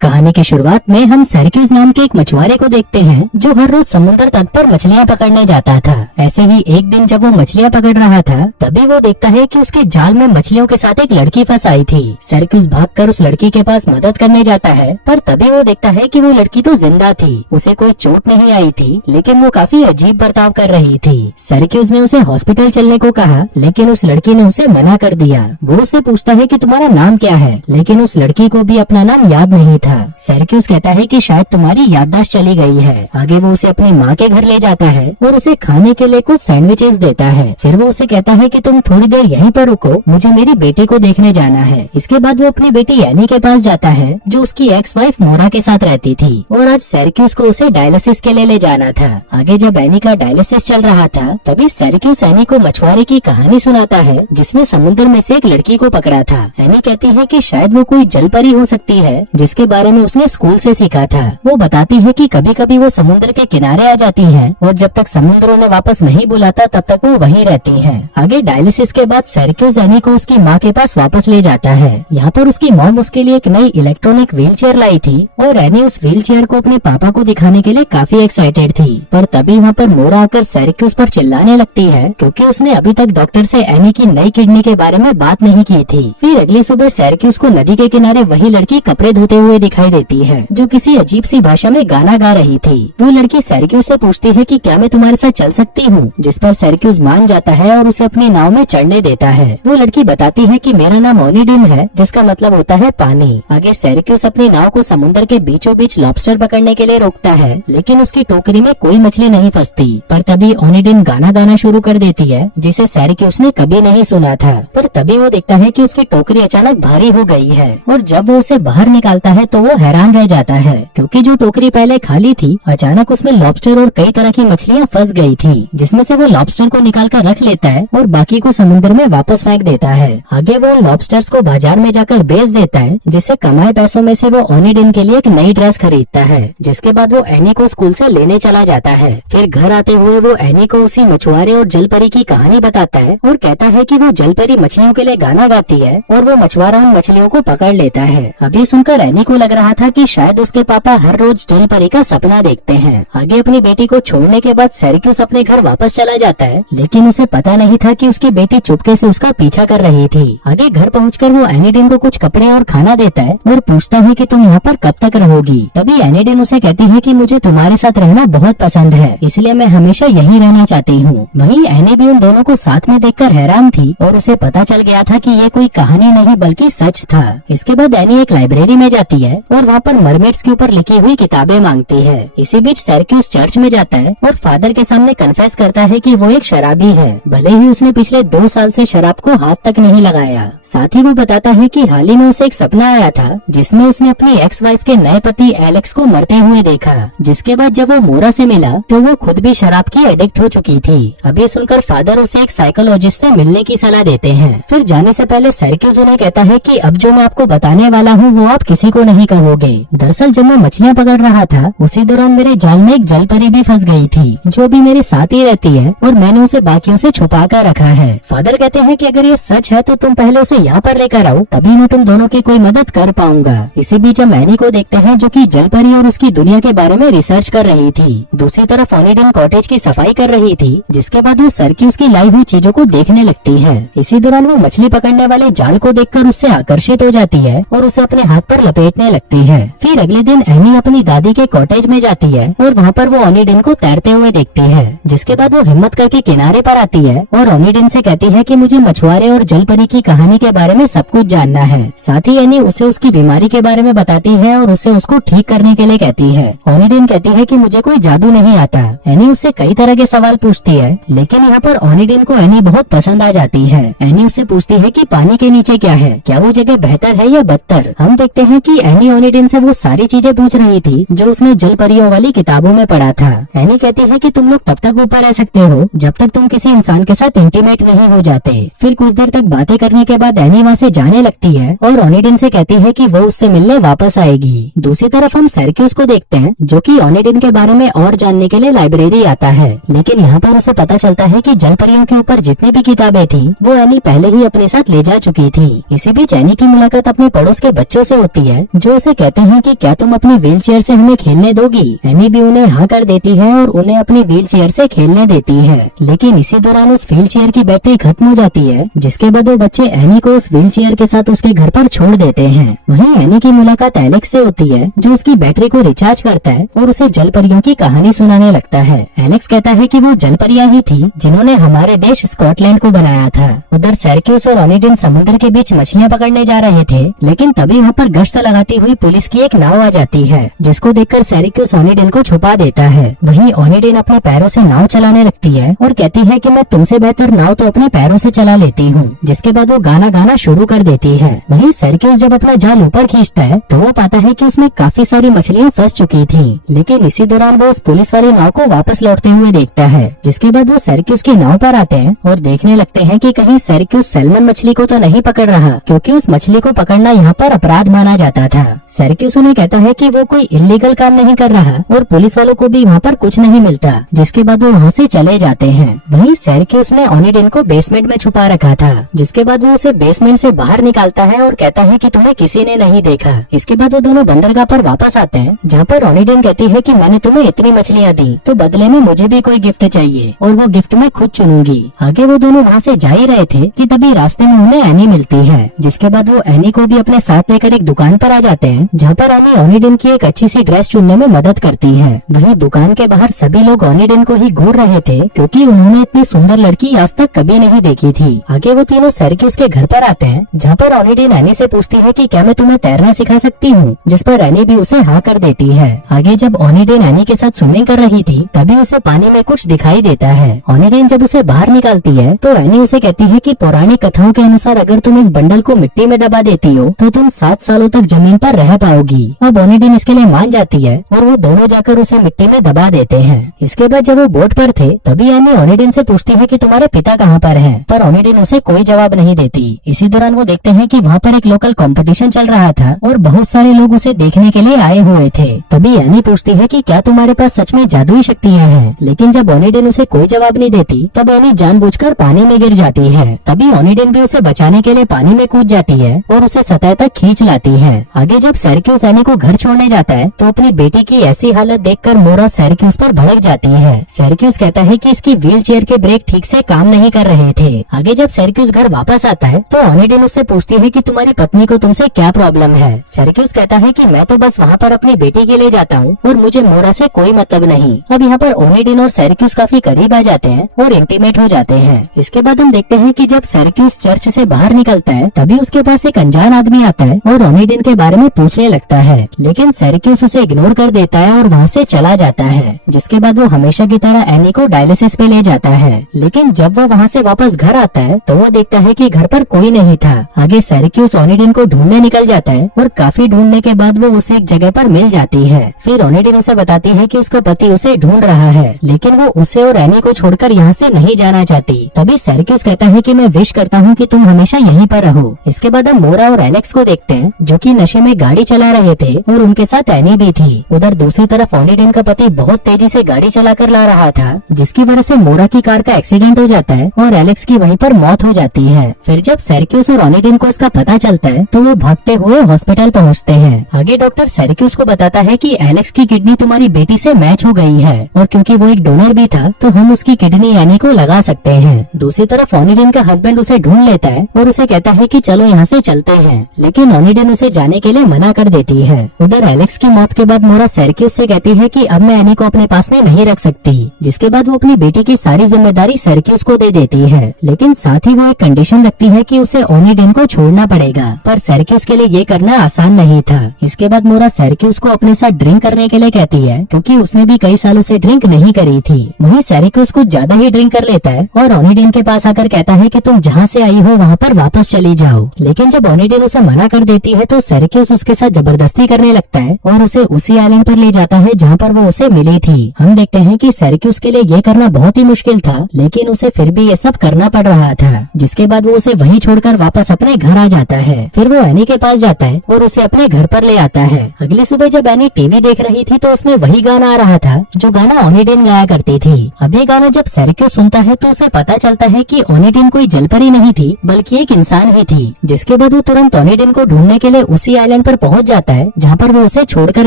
कहानी की शुरुआत में हम सिरैक्यूज नाम के एक मछुआरे को देखते हैं जो हर रोज समुद्र तट पर मछलियां पकड़ने जाता था। ऐसे ही एक दिन जब वो मछलियां पकड़ रहा था तभी वो देखता है कि उसके जाल में मछलियों के साथ एक लड़की फंस आई थी। सिरैक्यूज भागकर उस लड़की के पास मदद करने जाता है पर तभी वो देखता है कि वो लड़की तो जिंदा थी, उसे कोई चोट नहीं आई थी लेकिन वो काफी अजीब बर्ताव कर रही थी। सिरैक्यूज ने उसे हॉस्पिटल चलने को कहा लेकिन उस लड़की ने उसे मना कर दिया। वो उससे पूछता है कि तुम्हारा नाम क्या है, लेकिन उस लड़की को भी अपना नाम याद नहीं था। सिरैक्यूज कहता है कि शायद तुम्हारी याददाश्त चली गई है। आगे वो उसे अपनी माँ के घर ले जाता है और उसे खाने के लिए कुछ सैंडविचेस देता है। फिर वो उसे कहता है कि तुम थोड़ी देर यहीं पर रुको, मुझे मेरी बेटी को देखने जाना है। इसके बाद वो अपनी बेटी एनी के पास जाता है जो उसकी एक्स वाइफ मोरा के साथ रहती थी और आज सिरैक्यूज को उसे डायलिसिस के लिए ले जाना था। आगे जब एनी का डायलिसिस चल रहा था तभी सिरैक्यूज एनी को मछुआरे की कहानी सुनाता है जिसने समुद्र में से एक लड़की को पकड़ा था। एनी कहती है कि शायद वो कोई जल परी हो सकती है जिसके बारे में उसने स्कूल से सीखा था। वो बताती है कि कभी कभी वो समुद्र के किनारे आ जाती हैं और जब तक समुद्र उन्हें वापस नहीं बुलाता तब तक वो वहीं रहती हैं। आगे डायलिसिस के बाद सिरैक्यूज एनी को उसकी माँ के पास वापस ले जाता है। यहाँ पर उसकी मॉम उसके लिए एक नई इलेक्ट्रॉनिक व्हील चेयर लाई थी और एनी उस व्हील चेयर को अपने पापा को दिखाने के लिए काफी एक्साइटेड थी। पर तभी वहाँ पर मोरा आकर सिरैक्यूज पर चिल्लाने लगती है क्योंकि उसने अभी तक डॉक्टर से एनी की नई किडनी के बारे में बात नहीं की थी। फिर अगली सुबह सिरैक्यूज को नदी के किनारे वही लड़की कपड़े धोते हुए दिखाई देती है जो किसी अजीब सी भाषा में गाना गा रही थी। वो लड़की सिरैक्यूज से पूछती है कि क्या मैं तुम्हारे साथ चल सकती हूँ, जिस पर सिरैक्यूज मान जाता है और उसे अपनी नाव में चढ़ने देता है। वो लड़की बताती है कि मेरा नाम ओनिडिन है जिसका मतलब होता है पानी। आगे सिरैक्यूज अपनी नाव को समुद्र के बीचों बीच लॉबस्टर पकड़ने के लिए रोकता है लेकिन उसकी टोकरी में कोई मछली नहीं फंसती। पर तभी ओनिडिन गाना गाना शुरू कर देती है जिसे सिरैक्यूज ने कभी नहीं सुना था। पर तभी वो देखता है कि उसकी टोकरी अचानक भारी हो गई है और जब वो उसे बाहर निकालता है तो वो हैरान रह जाता है क्योंकि जो टोकरी पहले खाली थी अचानक उसमें लॉबस्टर और कई तरह की मछलियां फंस गई थी, जिसमें से वो लॉबस्टर को निकाल कर रख लेता है और बाकी को समुद्र में वापस फेंक देता है। आगे वो लॉबस्टर्स को बाजार में जाकर बेच देता है जिससे कमाए पैसों में से वो ओनिडिन के लिए एक नई ड्रेस खरीदता है। जिसके बाद वो एनी को स्कूल से लेने चला जाता है। फिर घर आते हुए वो एनी को उसी मछुआरे और जलपरी की कहानी बताता है और कहता है कि वो जलपरी मछलियों के लिए गाना गाती है और वो मछुआरा उन मछलियों को पकड़ लेता है। अभी सुनकर एनी को लग रहा था कि शायद उसके पापा हर रोज जलपरी का सपना देखते हैं। आगे अपनी बेटी को छोड़ने के बाद सिरैक्यूज अपने घर वापस चला जाता है लेकिन उसे पता नहीं था कि उसकी बेटी चुपके से उसका पीछा कर रही थी। आगे घर पहुंचकर वो एनिडिन को कुछ कपड़े और खाना देता है और पूछता है कि तुम यहाँ पर कब तक रहोगी। तभी एनिडिन उसे कहती है कि मुझे तुम्हारे साथ रहना बहुत पसंद है इसलिए मैं हमेशा यहीं रहना चाहती हूँ। वहीं एनी भी उन दोनों को साथ में देखकर हैरान थी और उसे पता चल गया था कि ये कोई कहानी नहीं बल्कि सच था। इसके बाद एनी एक लाइब्रेरी में जाती है और वहाँ पर मरमेड्स के ऊपर लिखी हुई किताबें मांगती है। इसी बीच सिरैक्यूज चर्च में जाता है और फादर के सामने कन्फेस करता है कि वो एक शराबी है, भले ही उसने पिछले 2 साल से शराब को हाथ तक नहीं लगाया। साथ ही वो बताता है कि हाल ही में उसे एक सपना आया था जिसमें उसने अपनी एक्स वाइफ के नए पति एलेक्स को मरते हुए देखा। जिसके बाद जब वो मोरा से मिला तो वो खुद भी शराब की एडिक्ट हो चुकी थी। अभी सुनकर फादर उसे एक साइकोलॉजिस्ट से मिलने की सलाह देते हैं। फिर जाने से पहले सिरैक्यूज उन्हें कहता है कि अब जो मैं आपको बताने वाला हूँ वो आप किसी को नहीं कहोगे। दरअसल जब मैं मछलियाँ पकड़ रहा था उसी दौरान मेरे जाल में एक जलपरी भी फंस गई थी जो भी मेरे साथ ही रहती है और मैंने उसे बाकियों से छुपा कर रखा है। फादर कहते हैं कि अगर ये सच है तो तुम पहले उसे यहाँ पर लेकर आओ, तभी मैं तुम दोनों की कोई मदद कर पाऊंगा। इसी बीच हम एनी को देखते हैं जो कि जलपरी और उसकी दुनिया के बारे में रिसर्च कर रही थी। दूसरी तरफ ओनिडिन कॉटेज की सफाई कर रही थी जिसके बाद वो सिरैक्यूज की लाई हुई चीजों को देखने लगती है। इसी दौरान वो मछली पकड़ने वाले जाल को देखकर उससे आकर्षित हो जाती है और उसे अपने हाथ पर लपेटने लगती है। फिर अगले दिन एनी अपनी दादी के कॉटेज में जाती है और वहाँ पर वो ओनिडिन को तैरते हुए देखती है। जिसके बाद वो हिम्मत करके किनारे पर आती है और ओनिडिन से कहती है कि मुझे मछुआरे और जलपरी की कहानी के बारे में सब कुछ जानना है। साथ ही एनी उसे उसकी बीमारी के बारे में बताती है और उसे उसको ठीक करने के लिए कहती है। ओनिडिन कहती है कि मुझे कोई जादू नहीं आता। एनी उससे कई तरह के सवाल पूछती है लेकिन यहाँ पर ओनिडिन को एनी बहुत पसंद आ जाती है। एनी उससे पूछती है कि पानी के नीचे क्या है, क्या वो जगह बेहतर है या बदतर। हम देखते हैं कि एनी ओनिडिन से वो सारी चीजें पूछ रही थी जो उसने जलपरियों वाली किताबों में पढ़ा था। एनी कहती है कि तुम लोग तब तक ऊपर रह सकते हो जब तक तुम किसी इंसान के साथ इंटीमेट नहीं हो जाते। फिर कुछ देर तक बातें करने के बाद एनी वहाँ से जाने लगती है और ओनिडिन से कहती है कि वो उससे मिलने वापस आएगी। दूसरी तरफ हम सिरैक्यूज को देखते हैं जो कि ओनिडिन के बारे में और जानने के लिए लाइब्रेरी आता है लेकिन यहाँ पर उसे पता चलता है कि जलपरियों के ऊपर जितनी भी किताबें थी वो एनी पहले ही अपने साथ ले जा चुकी थी। इसी बीच एनी की मुलाकात अपने पड़ोस के बच्चों से होती है जो जो उसे कहते हैं कि क्या तुम अपनी व्हील चेयर से हमें खेलने दोगी। एनी भी उन्हें हाँ कर देती है और उन्हें अपनी व्हील चेयर से खेलने देती है, लेकिन इसी दौरान उस व्हील चेयर की बैटरी खत्म हो जाती है, जिसके बाद वो बच्चे एनी को उस व्हील चेयर के साथ उसके घर पर छोड़ देते हैं। वहीं एनी की मुलाकात एलेक्स से होती है, जो उसकी बैटरी को रिचार्ज करता है और उसे जल परियों की कहानी सुनाने लगता है। एलेक्स कहता है कि वो जल परियां ही थी जिन्होंने हमारे देश स्कॉटलैंड को बनाया था। उधर सिरक्यूस और ओनिडिन समुद्र के बीच मछलियां पकड़ने जा रहे थे, लेकिन तभी वहाँ पर गश्त लगाती हुई पुलिस की एक नाव आ जाती है, जिसको देखकर सिरक्यूस ओनिडिन को छुपा देता है। वहीं ओनिडिन अपने पैरों से नाव चलाने लगती है और कहती है कि मैं तुमसे बेहतर नाव तो अपने पैरों से चला लेती हूँ। जिसके बाद वो गाना गाना शुरू कर देती है। वहीं सिरक्यूस जब अपना जाल ऊपर खींचता है तो वो पाता है कि उसमें काफी सारी मछलियाँ फंस चुकी थी, लेकिन इसी दौरान वो उस पुलिस वाली नाव को वापस लौटते हुए देखता है। जिसके बाद वो सिरक्यूस की नाव पर आते हैं और देखने लगते हैं कि कहीं सिरक्यूस सैल्मन मछली को तो नहीं पकड़ रहा, क्योंकि उस मछली को पकड़ना यहाँ पर अपराध माना जाता था। सिरक्यूस उन्हें कहता है कि वो कोई इलीगल काम नहीं कर रहा और पुलिस वालों को भी वहाँ पर कुछ नहीं मिलता। जिसके बाद वो वहाँ से चले जाते हैं। वहीं सिरक्यूस ने ओनिडिन को बेसमेंट में छुपा रखा था, जिसके बाद वो उसे बेसमेंट से बाहर निकालता है और कहता है कि तुम्हें किसी ने नहीं देखा। इसके बाद वो दोनों बंदरगाह पर वापस आते हैं, जहाँ पर ओनिडिन कहती है कि मैंने तुम्हें इतनी मछलियाँ दी तो बदले में मुझे भी कोई गिफ्ट चाहिए और वो गिफ्ट मैं खुद चुनूंगी। आगे वो दोनों वहाँ से जा ही रहे थे कि तभी रास्ते में उन्हें एनी मिलती है। जिसके बाद वो एनी को भी अपने साथ लेकर एक दुकान पर आ जाते हैं, जहाँ पर एनी ओनिडिन की एक अच्छी सी ड्रेस चुनने में मदद करती है। वहीं दुकान के बाहर सभी लोग ओनिडिन को ही घूर रहे थे, क्योंकि उन्होंने इतनी सुंदर लड़की आज तक कभी नहीं देखी थी। आगे वो तीनों सिरक्यूस के घर पर आते हैं, जहाँ पर ओनिडिन एनी से पूछती है कि क्या मैं तुम्हें तैरना सिखा सकती हूँ, जिस पर एनी भी उसे हाँ कर देती है। आगे जब ओनिडिन एनी के साथ स्विमिंग कर रही थी, तभी उसे पानी में कुछ दिखाई देता है। ओनिडिन जब उसे बाहर निकालती है तो एनी उसे कहती है कि पौराणिक कथाओं के अनुसार अगर तुम इस बंडल को मिट्टी में दबा देती हो तो तुम 7 सालों तक जमीन पर रह पाओगी। अब ओनिडिन इसके लिए मान जाती है और वो दोनों जाकर उसे मिट्टी में दबा देते हैं। इसके बाद जब वो बोट पर थे तभी एनी ओनिडिन से पूछती है कि तुम्हारे पिता कहाँ पर हैं, पर ओनिडिन उसे कोई जवाब नहीं देती। इसी दौरान वो देखते हैं कि वहाँ पर एक लोकल कंपटीशन चल रहा था और बहुत सारे लोग उसे देखने के लिए आए हुए थे। तभी एनी पूछती है कि क्या तुम्हारे पास सच में जादुई शक्तियाँ हैं, लेकिन जब ओनिडिन उसे कोई जवाब नहीं देती तब एनी जानबूझकर पानी में गिर जाती है। तभी ओनिडिन भी उसे बचाने के लिए पानी में कूद जाती है और उसे सतह तक खींच लाती है। आगे जब सिरक्यूस एनी को घर छोड़ने जाता है तो अपनी बेटी की ऐसी हालत देखकर मोरा सिरक्यूस पर भड़क जाती है। सिरक्यूस कहता है कि इसकी व्हील चेयर के ब्रेक ठीक से काम नहीं कर रहे थे। आगे जब सिरक्यूस घर वापस आता है तो ओनिडिन उससे पूछती है कि तुम्हारी पत्नी को तुमसे क्या प्रॉब्लम है। सिरक्यूस कहता है कि मैं तो बस वहाँ पर अपनी बेटी के लिए जाता हूँ और मुझे मोरा से कोई मतलब नहीं। अब यहाँ पर ओनिडिन और सिरक्यूस काफी करीब आ जाते हैं और इंटीमेट हो जाते हैं। इसके बाद हम देखते हैं कि जब सिरक्यूस चर्च से बाहर निकलता है तभी उसके पास एक अनजान आदमी आता है और ओनिडिन के बारे में पूछने लगता है, लेकिन सिरक्यूस उसे इग्नोर कर देता है और वहाँ से चला जाता है। जिसके बाद वो हमेशा की तरह एनी को डायलिसिस पे ले जाता है, लेकिन जब वो वहाँ से वापस घर आता है तो वो देखता है कि घर पर कोई नहीं था। आगे सिरक्यूस ओनिडिन को ढूंढने निकल जाता है और काफी ढूंढने के बाद वो उसे एक जगह पर मिल जाती है। फिर ओनिडिन उसे बताती है कि उसका पति उसे ढूंढ रहा है, लेकिन वो उसे और एनी को छोड़कर यहाँ से नहीं जाना चाहती। तभी सिरक्यूस कहता है कि मैं विश करता हूँ कि तुम हमेशा यहीं पर रहो। इसके बाद हम मोरा और एलेक्स को देखते हैं, जो कि नशे में गाड़ी चला रहे थे और उनके साथ एनी भी थी। उधर दूसरी तरफ ओनिडिन का पति बहुत तेजी से गाड़ी चलाकर ला रहा था, जिसकी वजह से मोरा की कार का एक्सीडेंट हो जाता है और एलेक्स की वहीं पर मौत हो जाती है। फिर जब सिरक्यूस और ओनिडिन को इसका पता चलता है तो वो भागते हुए हॉस्पिटल पहुँचते हैं। आगे डॉक्टर सिरक्यूस को बताता है कि एलेक्स की किडनी तुम्हारी बेटी से मैच हो गई है और क्योंकि वो एक डोनर भी था तो हम उसकी किडनी एनी को लगा सकते हैं। दूसरी तरफ ओनिडिन का हस्बैंड उसे ढूंढ लेता है और उसे कहता है कि चलो यहाँ से चलते हैं, लेकिन ओनिडिन उसे जाने के लिए मना कर देती है। उधर एलेक्स की मौत के बाद मोरा सिरक्यूस से कहती है कि अब मैं एनी को अपने पास में नहीं रख सकती। जिसके बाद वो अपनी बेटी की सारी जिम्मेदारी सिरक्यूस को दे देती है, लेकिन साथ ही वो एक कंडीशन रखती है कि उसे ओनिडिन को छोड़ना पड़ेगा। पर सिरक्यूस के लिए ये करना आसान नहीं था। इसके बाद मोरा सिरक्यूस को अपने साथ ड्रिंक करने के लिए कहती है, क्योंकि उसने भी कई सालों से ड्रिंक नहीं करी थी। वहीं सिरक्यूस कुछ ज्यादा ही ड्रिंक कर लेता है और ओनिडिन के पास आकर कहता है कि तुम जहाँ से आई हो वहाँ पर वापस चली जाओ। लेकिन जब ओनिडिन उसे मना कर देती है तो सिरक्यूस उसके साथ जबरदस्ती करने लगता है और उसे उसी आइलैंड पर ले जाता है जहाँ पर वो उसे मिली थी। हम देखते हैं कि सिरक्यूस के लिए ये करना बहुत ही मुश्किल था, लेकिन उसे फिर भी ये सब करना पड़ रहा था। जिसके बाद वो उसे वहीं छोड़कर वापस अपने घर आ जाता है। फिर वो एनी के पास जाता है और उसे अपने घर पर ले आता है। अगली सुबह जब एनी टीवी देख रही थी तो उसमें वही गाना आ रहा था जो गाना ओनिडिन गाया करती थी। अब ये गाना जब सिरक्यूस सुनता है तो उसे पता चलता है कि ओनिडिन कोई जलपरी नहीं थी बल्कि एक इंसान ही थी। जिसके बाद वो तुरंत ओनिडिन को ढूंढने के लिए उसी आइलैंड आइलैंड पर पहुंच जाता है जहाँ पर वो उसे छोड़कर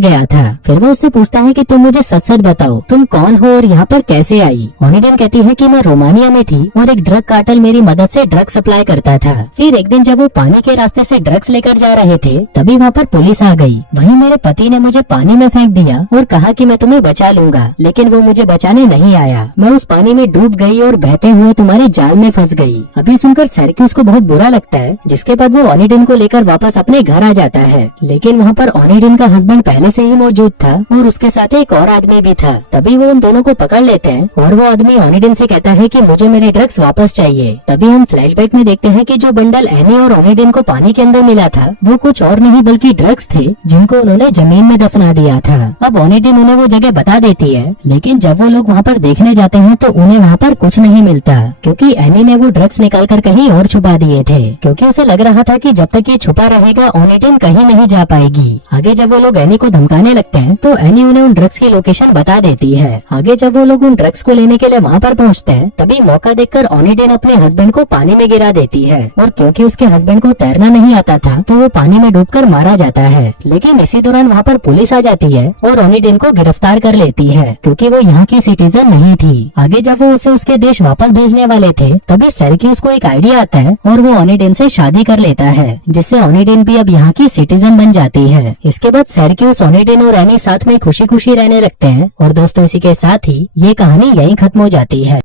गया था। फिर वो उससे पूछता है कि तुम मुझे सच सच बताओ, तुम कौन हो और यहाँ पर कैसे आई। ओनिडन कहती है कि मैं रोमानिया में थी और एक ड्रग कार्टेल मेरी मदद से ड्रग सप्लाई करता था। फिर एक दिन जब वो पानी के रास्ते से ड्रग्स लेकर जा रहे थे तभी वहाँ पर पुलिस आ गई। वहीं मेरे पति ने मुझे पानी में फेंक दिया और कहा कि मैं तुम्हें बचा लूंगा, लेकिन वो मुझे बचाने नहीं आया। मैं उस पानी में डूब गई और बहते हुए तुम्हारे जाल में फंस गई। अभी सुनकर सिरैक्यूस को बहुत बुरा लगता है, जिसके बाद वो ओनिडन को लेकर वापस अपने घर आ जाता है। लेकिन वहाँ पर ओनिडन का हस्बैंड पहले से ही मौजूद था और उसके साथ एक और आदमी भी था। तभी वो उन दोनों को पकड़ लेते हैं और वो आदमी ओनिडन से कहता है कि मुझे मेरे ड्रग्स वापस चाहिए। तभी हम फ्लैशबैक में देखते हैं कि जो बंडल एनी और ओनिडन को पानी के अंदर मिला था वो कुछ और नहीं बल्कि ड्रग्स थे जिनको उन्होंने जमीन में दफना दिया था। अब ओनिडन उन्हें वो जगह बता देती है, लेकिन जब वो लोग वहाँ पर देखने जाते हैं तो उन्हें वहाँ पर कुछ नहीं मिलता, क्योंकि एनी ने वो ड्रग्स निकाल कर कहीं और छुपा दिए थे। क्योंकि उसे लग रहा था कि जब तक ये छुपा रहेगा ओनिडन कहीं नहीं जा पाएगी। आगे जब वो लोग एनी को धमकाने लगते हैं तो एनी उन्हें उन ड्रग्स की लोकेशन बता देती है। आगे जब वो लोग उन ड्रग्स को लेने के लिए वहाँ पर पहुँचते हैं तभी मौका देखकर ओनिडन अपने हस्बैंड को पानी में गिरा देती है और क्योंकि उसके हस्बैंड को तैरना नहीं आता था तो वो पानी में डूबकर मारा जाता है। लेकिन इसी दौरान वहाँ पर पुलिस आ जाती है और ओनिडन को गिरफ्तार कर लेती है क्योंकि वो यहाँ की सिटीजन नहीं थी। आगे जब वो उसे उसके देश वापस भेजने वाले थे तभी सिरैक्यूस को एक आइडिया आता है और वो ओनिडन से शादी कर लेता है, जिससे ओनिडन भी अब यहाँ की सिटीजन बन जाती है। इसके बाद सिरैक्यूस, ओनिडन और एनी साथ में खुशी खुशी रहने लगते हैं। और दोस्तों इसी के साथ ही ये कहानी यहीं खत्म हो जाती है।